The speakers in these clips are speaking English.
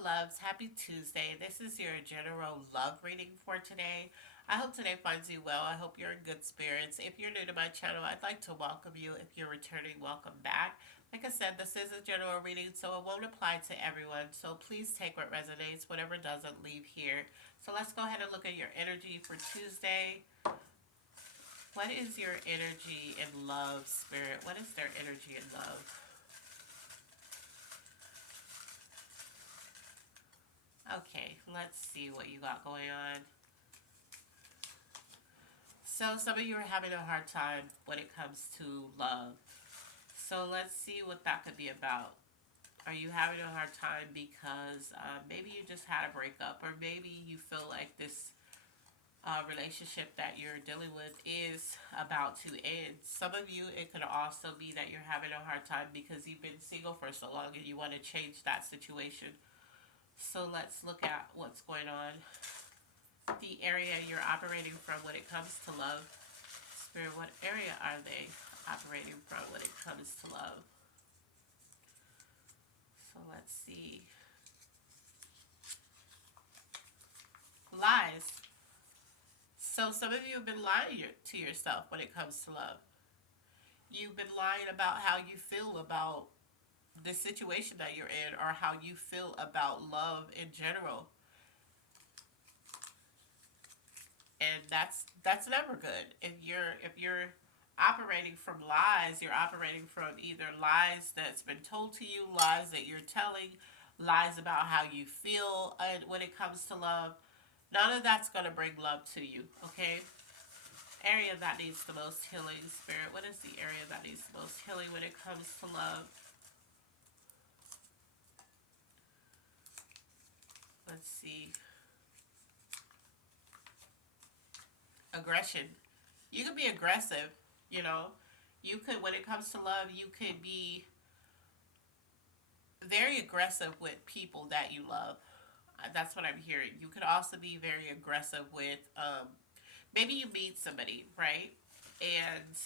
loves. Happy Tuesday. This is your general love reading for today. I hope today finds you well. I hope you're in good spirits. If you're new to my channel, I'd like to welcome you. If you're returning, welcome back. Like I said, this is a general reading, so it won't apply to everyone. So please take what resonates, whatever doesn't, leave here. So let's go ahead and look at your energy for Tuesday. What is your energy in love, Spirit? What is their energy in love? Okay, let's see what you got going on. So, some of you are having a hard time when it comes to love. So, let's see what that could be about. Are you having a hard time because maybe you just had a breakup, or maybe you feel like this relationship that you're dealing with is about to end? Some of you, it could also be that you're having a hard time because you've been single for so long and you want to change that situation. So, let's look at what's going on. The area you're operating from when it comes to love. Spirit, what area are they operating from when it comes to love? So let's see. Lies. So some of you have been lying to yourself when it comes to love. You've been lying about how you feel about the situation that you're in, or how you feel about love in general. And that's never good. If you're operating from lies, you're operating from either lies that's been told to you, lies that you're telling, lies about how you feel when it comes to love. None of that's going to bring love to you, okay? Area that needs the most healing, Spirit. What is the area that needs the most healing when it comes to love? Let's see. Aggression. You could be aggressive, you know. You could, when it comes to love, you could be very aggressive with people that you love. That's what I'm hearing. You could also be very aggressive with, maybe you meet somebody, right? And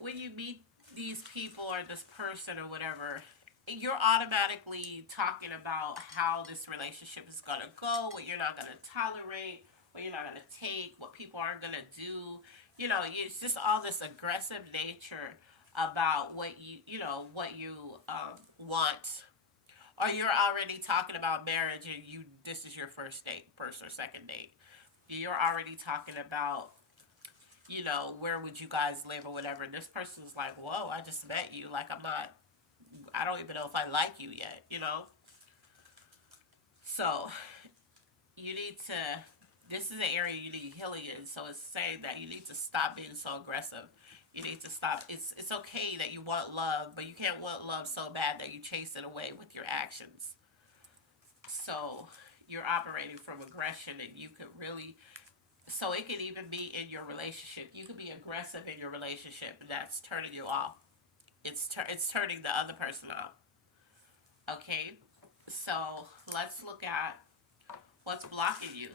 when you meet these people or this person or whatever, you're automatically talking about how this relationship is going to go, what you're not going to tolerate, what you're not going to take, what people aren't going to do. It's just all this aggressive nature about what you want. Or you're already talking about marriage, and this is your first date, first or second date. You're already talking about, where would you guys live or whatever. And this person's like, whoa, I just met you. Like, I don't even know if I like you yet. So, you need to, this is an area you need healing in. So, it's saying that you need to stop being so aggressive. You need to stop. It's okay that you want love, but you can't want love so bad that you chase it away with your actions. So, you're operating from aggression, and you could really, so it could even be in your relationship. You could be aggressive in your relationship, and that's turning you off. It's turning the other person off. Okay, so let's look at what's blocking you.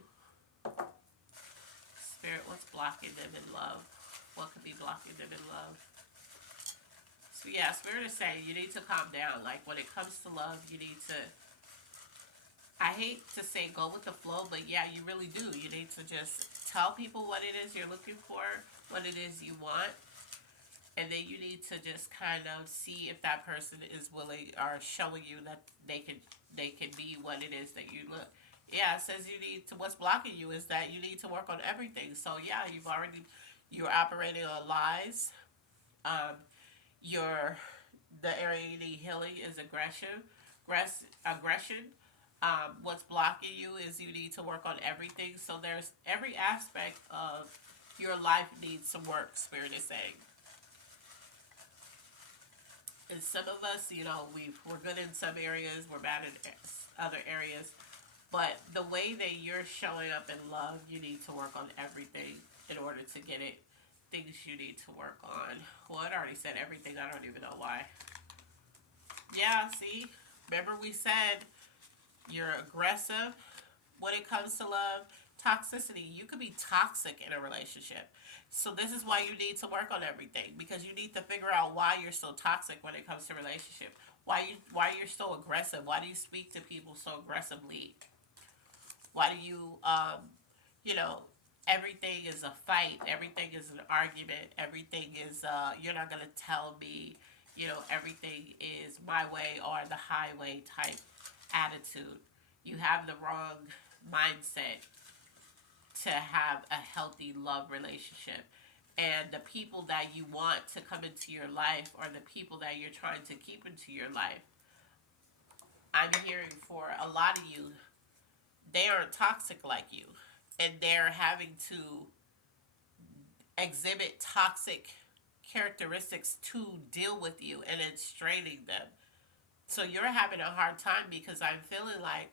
Spirit, what's blocking them in love? What could be blocking them in love? So yeah, Spirit is saying you need to calm down. Like, when it comes to love, you need to, I hate to say go with the flow, but yeah, you really do. You need to just tell people what it is you're looking for, what it is you want, and then you need to just kind of see if that person is willing or showing you that they can be what it is that you look. Yeah, it says you need to. What's blocking you is that you need to work on everything. So yeah, you're operating on lies. Um, your the area you need healing is aggression. What's blocking you is you need to work on everything. So there's every aspect of your life needs some work. Spirit is saying. And some of us, we're good in some areas, we're bad in other areas. But the way that you're showing up in love, you need to work on everything in order to get it. Things you need to work on. Well, it already said everything. I don't even know why. Yeah, see? Remember we said you're aggressive when it comes to love. Toxicity. You could be toxic in a relationship. So this is why you need to work on everything, because you need to figure out why you're so toxic when it comes to relationship. Why you're so aggressive? Why do you speak to people so aggressively? Why do you you know, everything is a fight, everything is an argument, everything is you're not gonna tell me, everything is my way or the highway type attitude. You have the wrong mindset to have a healthy love relationship. And the people that you want to come into your life or the people that you're trying to keep into your life, I'm hearing for a lot of you, they aren't toxic like you. And they're having to exhibit toxic characteristics to deal with you, and it's straining them. So you're having a hard time because I'm feeling like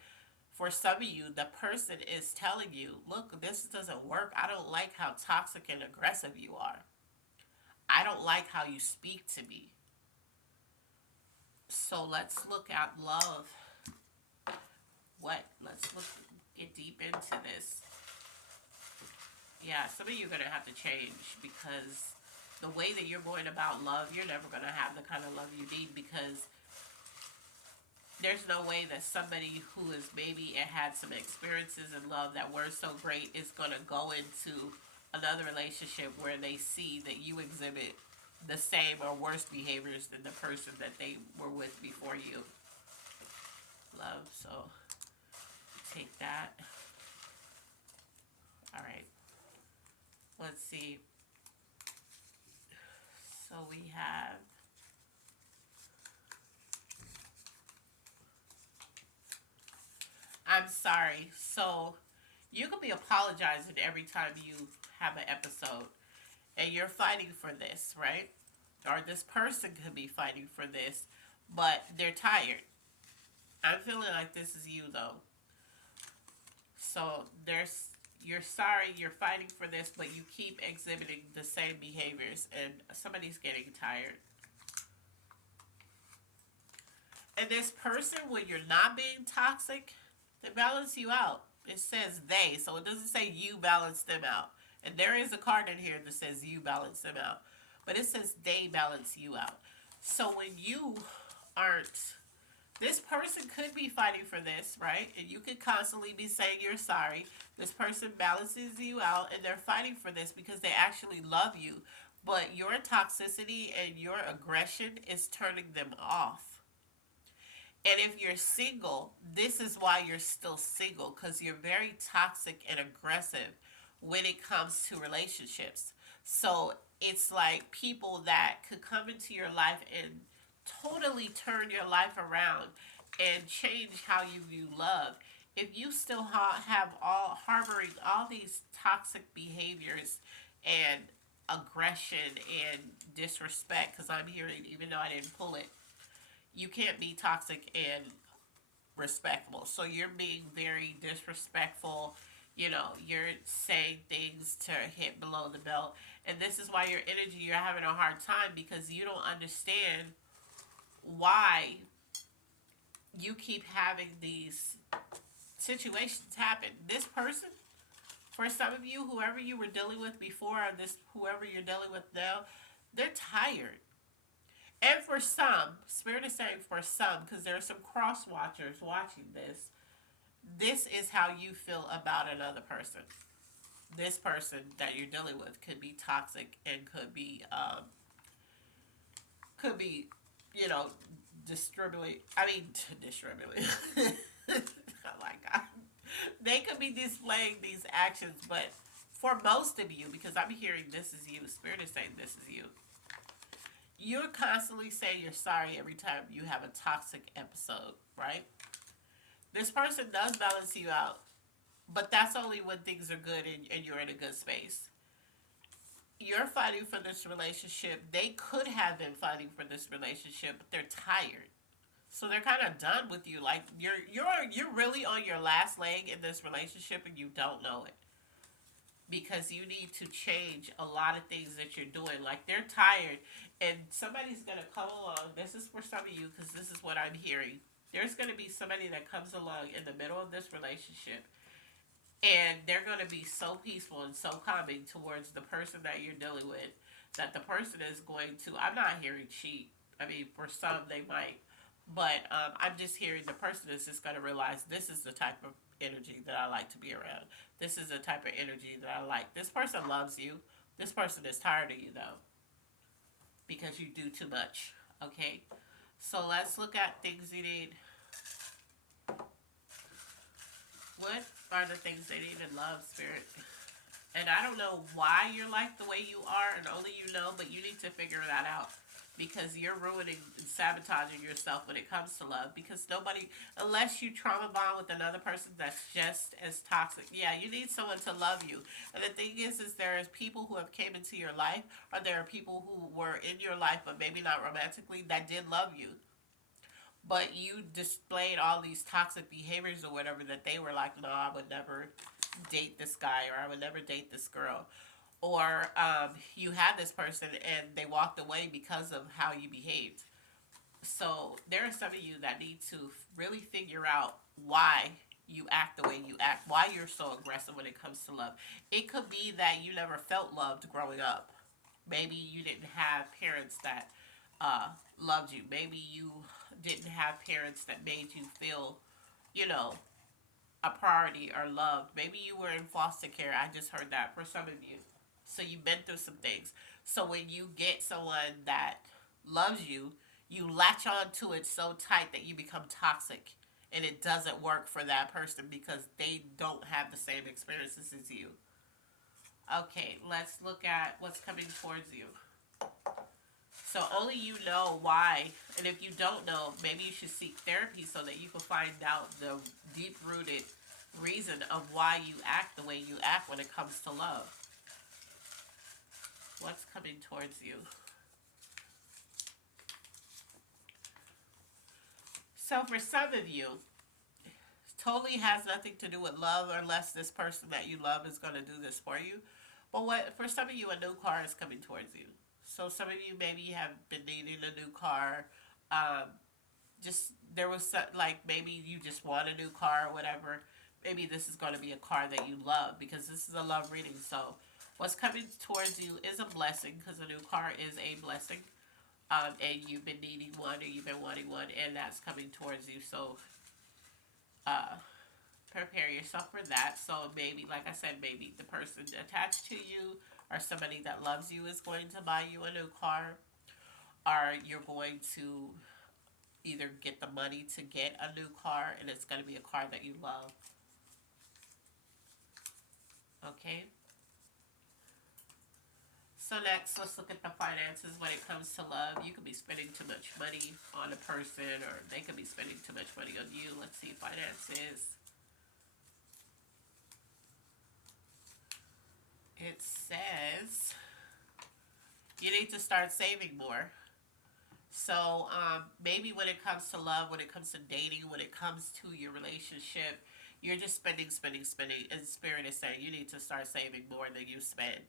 for some of you, the person is telling you, look, this doesn't work. I don't like how toxic and aggressive you are. I don't like how you speak to me. So let's look at love. Let's look, get deep into this. Yeah, some of you are going to have to change because the way that you're going about love, you're never going to have the kind of love you need because there's no way that somebody who is maybe had some experiences in love that were so great is going to go into another relationship where they see that you exhibit the same or worse behaviors than the person that they were with before you. Love, so take that. All right. Let's see. So we have I'm sorry. So you could be apologizing every time you have an episode and you're fighting for this, right? Or this person could be fighting for this, but they're tired. I'm feeling like this is you though. So you're sorry, you're fighting for this, but you keep exhibiting the same behaviors and somebody's getting tired. And this person, when you're not being toxic, they balance you out. It says they, so it doesn't say you balance them out. And there is a card in here that says you balance them out. But it says they balance you out. So when you aren't, this person could be fighting for this, right? And you could constantly be saying you're sorry. This person balances you out and they're fighting for this because they actually love you. But your toxicity and your aggression is turning them off. And if you're single, this is why you're still single because you're very toxic and aggressive when it comes to relationships. So it's like people that could come into your life and totally turn your life around and change how you view love. If you still have all harboring all these toxic behaviors and aggression and disrespect, because I'm hearing, even though I didn't pull it, you can't be toxic and respectful. So you're being very disrespectful. You're saying things to hit below the belt. And this is why your energy, you're having a hard time because you don't understand why you keep having these situations happen. This person, for some of you, whoever you were dealing with before, or this whoever you're dealing with now, they're tired. And for some, Spirit is saying for some, because there are some cross watchers watching this is how you feel about another person. This person that you're dealing with could be toxic and could be, you know, distributing. I mean, distributing. Oh my God. They could be displaying these actions, but for most of you, because I'm hearing this is you, Spirit is saying this is you. You're constantly saying you're sorry every time you have a toxic episode, right? This person does balance you out, but that's only when things are good and you're in a good space. You're fighting for this relationship. They could have been fighting for this relationship, but they're tired. So they're kind of done with you. Like you're really on your last leg in this relationship and you don't know it. Because you need to change a lot of things that you're doing. Like they're tired, and somebody's gonna come along. This is for some of you because this is what I'm hearing. There's gonna be somebody that comes along in the middle of this relationship, and they're gonna be so peaceful and so calming towards the person that you're dealing with that the person is going to. I'm not hearing cheat. I mean, for some they might, But I'm just hearing the person is just going to realize this is the type of energy that I like to be around. This is the type of energy that I like. This person loves you. This person is tired of you though because you do too much. Okay? So let's look at things you need. What are the things they need in love, Spirit? And I don't know why you're like the way you are, and only you know, but you need to figure that out because you're ruining and sabotaging yourself when it comes to love. Because nobody, unless you trauma bond with another person that's just as toxic, yeah, you need someone to love you. And the thing is there is people who have came into your life, or there are people who were in your life, but maybe not romantically, that did love you, but you displayed all these toxic behaviors or whatever that they were like, no, I would never date this guy or I would never date this girl. Or you had this person and they walked away because of how you behaved. So there are some of you that need to really figure out why you act the way you act, why you're so aggressive when it comes to love. It could be that you never felt loved growing up. Maybe you didn't have parents that uh, loved you. Maybe you didn't have parents that made you feel, you know, a priority or loved. Maybe you were in foster care. I just heard that for some of you. So you've been through some things. So when you get someone that loves you, you latch on to it so tight that you become toxic. And it doesn't work for that person because they don't have the same experiences as you. Okay, let's look at what's coming towards you. So only you know why. And if you don't know, maybe you should seek therapy so that you can find out the deep rooted reason of why you act the way you act when it comes to love. What's coming towards you? So for some of you, totally has nothing to do with love unless this person that you love is going to do this for you. But what for some of you, a new car is coming towards you. So some of you maybe have been needing a new car. Um, just there was like maybe you just want a new car or whatever. Maybe this is going to be a car that you love because this is a love reading. So what's coming towards you is a blessing because a new car is a blessing. And you've been needing one or you've been wanting one, and that's coming towards you. So uh, prepare yourself for that. So maybe, like I said, maybe the person attached to you or somebody that loves you is going to buy you a new car, or you're going to either get the money to get a new car and it's going to be a car that you love. Okay? So next, let's look at the finances when it comes to love. You could be spending too much money on a person or they could be spending too much money on you. Let's see, finances. It says you need to start saving more. So maybe when it comes to love, when it comes to dating, when it comes to your relationship, you're just spending, spending, spending. And Spirit is saying you need to start saving more than you spend.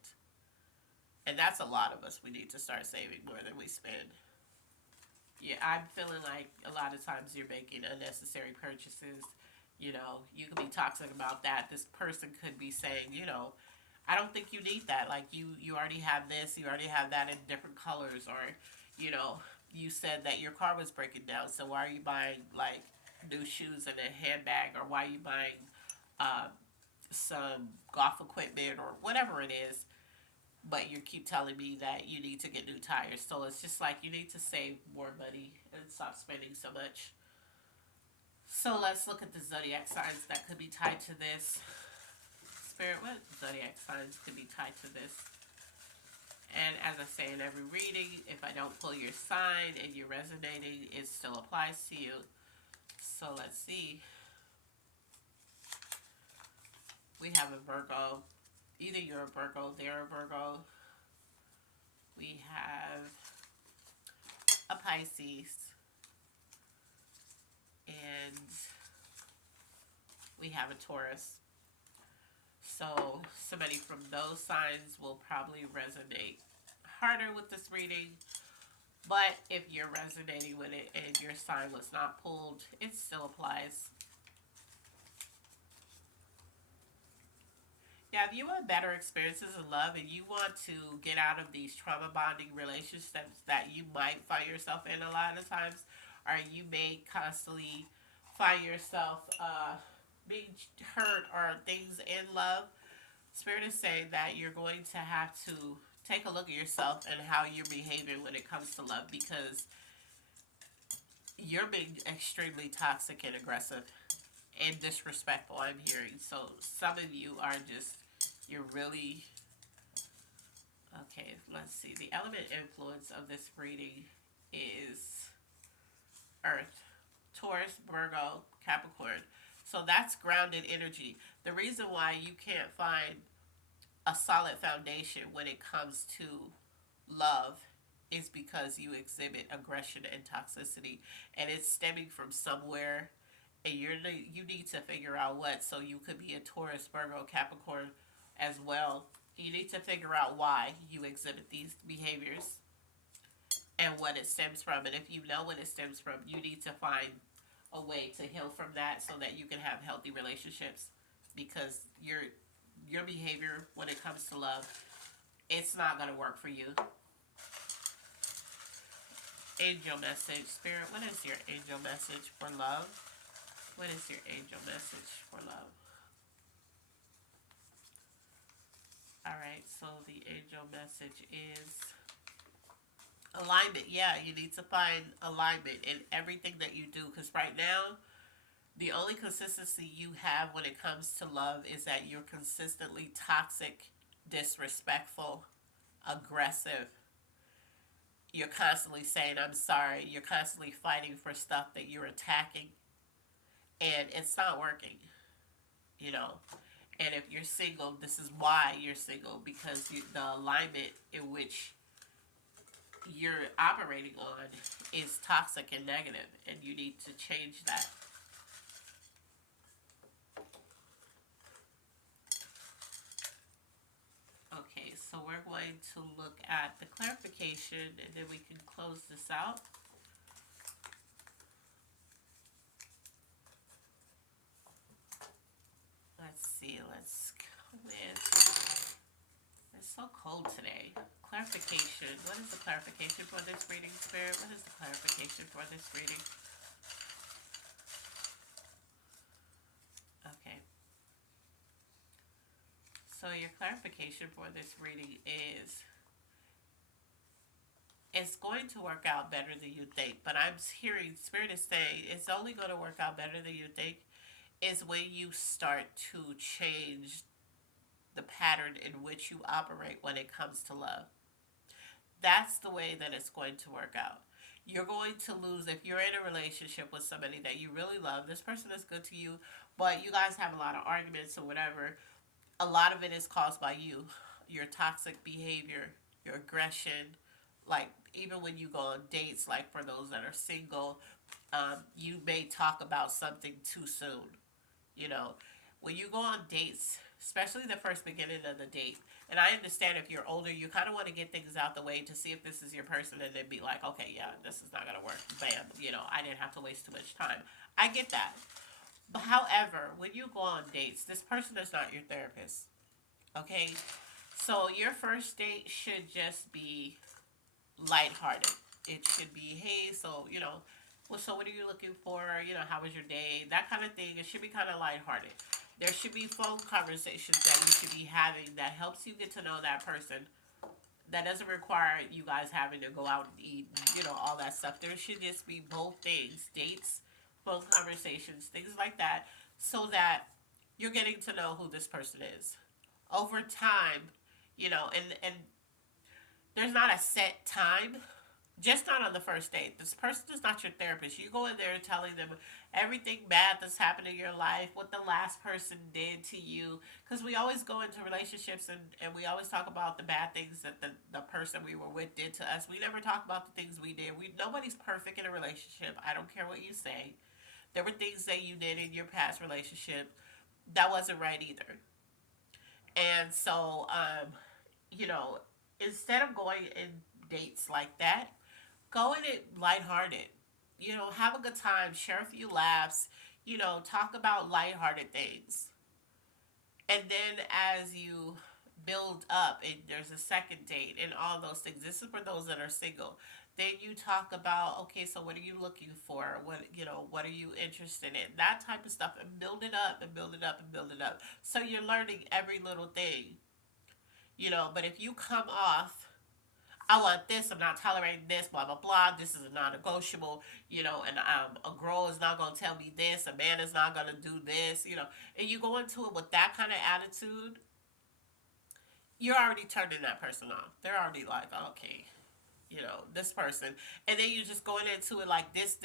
And that's a lot of us. We need to start saving more than we spend. Yeah, I'm feeling like a lot of times you're making unnecessary purchases. You could be toxic about that. This person could be saying, I don't think you need that. Like you already have this, you already have that in different colors, or you know, you said that your car was breaking down, so why are you buying like new shoes and a handbag, or why are you buying uh, some golf equipment or whatever it is? But you keep telling me that you need to get new tires, so it's just like you need to save more money and stop spending so much. So let's look at the zodiac signs that could be tied to this. Spirit, what zodiac signs could be tied to this? And as I say in every reading, if I don't pull your sign and you're resonating, it still applies to you. So let's see. We have a Virgo. Either you're a Virgo, they're a Virgo. We have a Pisces. And we have a Taurus. So somebody from those signs will probably resonate harder with this reading. But if you're resonating with it and your sign was not pulled, it still applies. Yeah, if you want better experiences in love and you want to get out of these trauma bonding relationships that you might find yourself in a lot of times, or you may constantly find yourself being hurt or things in love, Spirit is saying that you're going to have to take a look at yourself and how you're behaving when it comes to love, because you're being extremely toxic and aggressive and disrespectful, I'm hearing. So some of you are just, you're really, okay, let's see. The element influence of this reading is Earth, Taurus, Virgo, Capricorn. So that's grounded energy. The reason why you can't find a solid foundation when it comes to love is because you exhibit aggression and toxicity, and it's stemming from somewhere, and you need to figure out what. So you could be a Taurus, Virgo, Capricorn as well. You need to figure out why you exhibit these behaviors and what it stems from. And if you know what it stems from, you need to find a way to heal from that so that you can have healthy relationships, because your behavior when it comes to love, it's not going to work for you. Angel message. Spirit, what is your angel message for love? What is your angel message for love? Alright, so the angel message is alignment. Yeah, you need to find alignment in everything that you do, because right now, the only consistency you have when it comes to love is that you're consistently toxic, disrespectful, aggressive. You're constantly saying, I'm sorry. You're constantly fighting for stuff that you're attacking. And it's not working, you know. And if you're single, this is why you're single, because the alignment in which you're operating on is toxic and negative, and you need to change that. Okay, so we're going to look at the clarification, and then we can close this out. Let's see, let's go with, it's so cold today. Clarification. What is the clarification for this reading, Spirit? What is the clarification for this reading? Okay. So your clarification for this reading is, it's going to work out better than you think. But I'm hearing Spirit is saying it's only going to work out better than you think is when you start to change the pattern in which you operate when it comes to love. That's the way that it's going to work out. You're going to lose if you're in a relationship with somebody that you really love. This person is good to you, but you guys have a lot of arguments or whatever. A lot of it is caused by you, your toxic behavior, your aggression. Like, even when you go on dates, like for those that are single, you may talk about something too soon. You know, when you go on dates, especially the first beginning of the date, and I understand if you're older, you kind of want to get things out the way to see if this is your person, and then be like, okay, yeah, this is not going to work. Bam, you know, I didn't have to waste too much time. I get that. But however, when you go on dates, this person is not your therapist. Okay? So your first date should just be lighthearted. It should be, hey, so, you know, well, so what are you looking for? You know, how was your day? That kind of thing. It should be kind of lighthearted. There should be phone conversations that you should be having that helps you get to know that person. That doesn't require you guys having to go out and eat, you know, all that stuff. There should just be both things, dates, phone conversations, things like that, so that you're getting to know who this person is. Over time, you know, and there's not a set time, just not on the first date. This person is not your therapist. You go in there telling them everything bad that's happened in your life, what the last person did to you. Because we always go into relationships, and we always talk about the bad things that the person we were with did to us. We never talk about the things we did. Nobody's perfect in a relationship. I don't care what you say. There were things that you did in your past relationship that wasn't right either. And so, you know, instead of going in dates like that, go in it lighthearted. You know, have a good time, share a few laughs, you know, talk about lighthearted things. And then as you build up and there's a second date and all those things, this is for those that are single. Then you talk about, okay, so what are you looking for? What are you interested in? That type of stuff, and build it up and build it up and build it up. So you're learning every little thing, But if you come off, I want this, I'm not tolerating this, blah blah blah. This is a non-negotiable, and a girl is not gonna tell me this, a man is not gonna do this, and you go into it with that kind of attitude, you're already turning that person off. They're already like, okay, this person. And then you just going into it like this,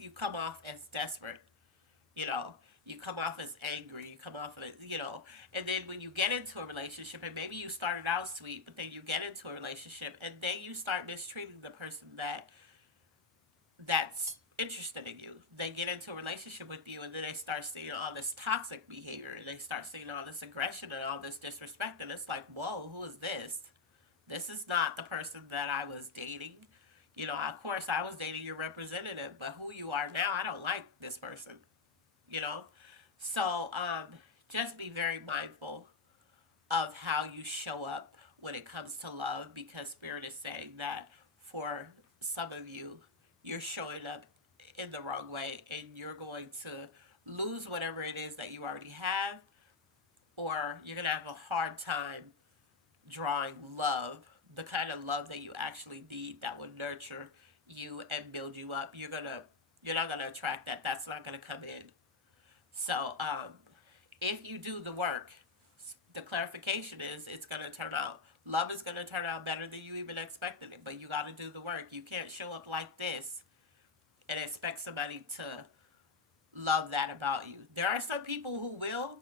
you come off as desperate, you know. You come off as angry, you come off as. And then when you get into a relationship, and maybe you started out sweet, but then you get into a relationship, and then you start mistreating the person that's interested in you. They get into a relationship with you, and then they start seeing all this toxic behavior, and they start seeing all this aggression and all this disrespect, and it's like, whoa, who is this? This is not the person that I was dating. Of course, I was dating your representative, but who you are now, I don't like this person. You know, so just be very mindful of how you show up when it comes to love, because Spirit is saying that for some of you, you're showing up in the wrong way, and you're going to lose whatever it is that you already have, or you're going to have a hard time drawing love, the kind of love that you actually need that will nurture you and build you up. You're not gonna attract that. That's not gonna come in. So if you do the work, the clarification is it's gonna turn out. Love is gonna turn out better than you even expected it. But you got to do the work. You can't show up like this and expect somebody to love that about you. There are some people who will,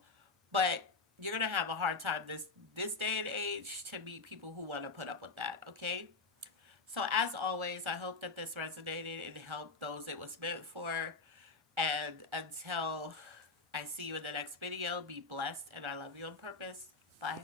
but you're gonna have a hard time this day and age to meet people who want to put up with that. Okay. So as always, I hope that this resonated and helped those it was meant for. And until I see you in the next video, be blessed, and I love you on purpose. Bye.